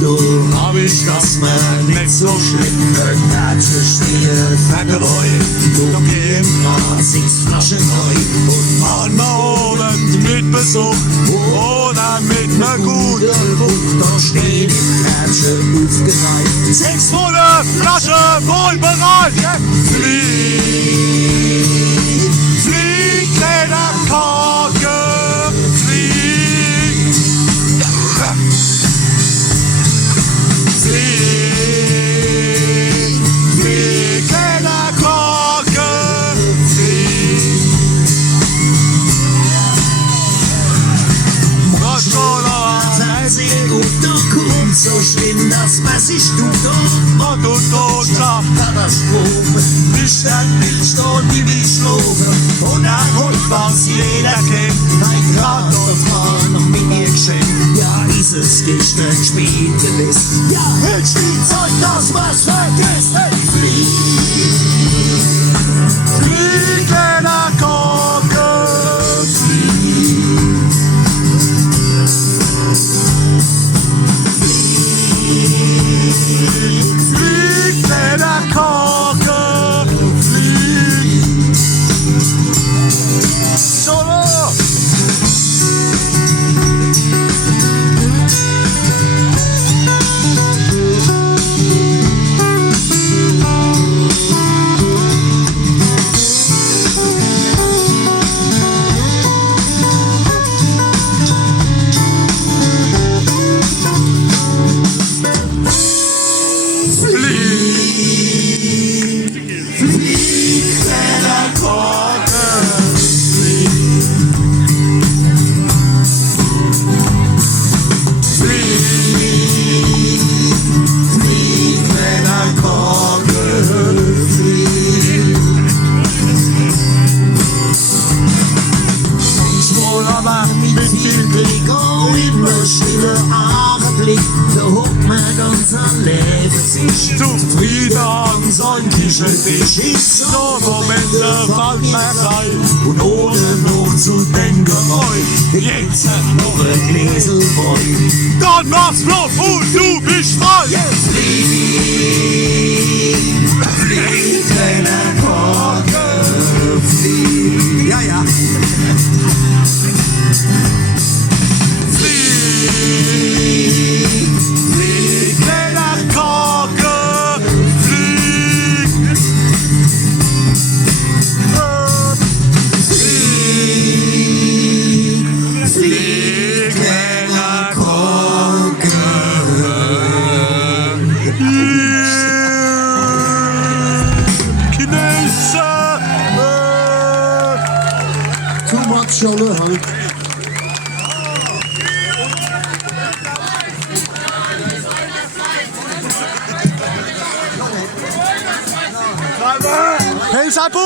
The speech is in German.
Du hab ich das mir nicht so schlimm. Stehe vergereut. Du gib mal 6 Flaschen neu. Und fahren wir oben mit Besuch. Oder mit ner guten Wucht. Dort steht die Flasche aufgereiht. 6 volle Flasche wohl bereit. Flieg, flieg, kleiner Korke, flieg. Flieg, flieg, kleiner Korke, flieg. So schlimm, dass man sich tut und Katastrophe. Nicht das Bild und die Wischlobe. Und ein Hund, was jeder kennt. Ein Grad und Frau noch mit ihr geschenkt. Ja, ist es gestern spät gewiss. Ja, ein Spielzeug, das was vergisst. Flieg, flieg, kleiner Korke, flieg. Flieg, kleiner Korke, flieg. Solo! Zufrieden an sein Kischelfisch ist so Momente fällt mir rein. Und ohne noch zu denken, jetzt noch ein Gläsel Wein. Dann mach's bloß und du bist frei. Flieg, flieg, kleiner Korke, flieg. Ja, ja. Flieg, flieg, kleiner Korke, flieg. Flieg, flieg, kleiner Korke. Knisse. Too much, Scholle, halt. Hey, Sapu!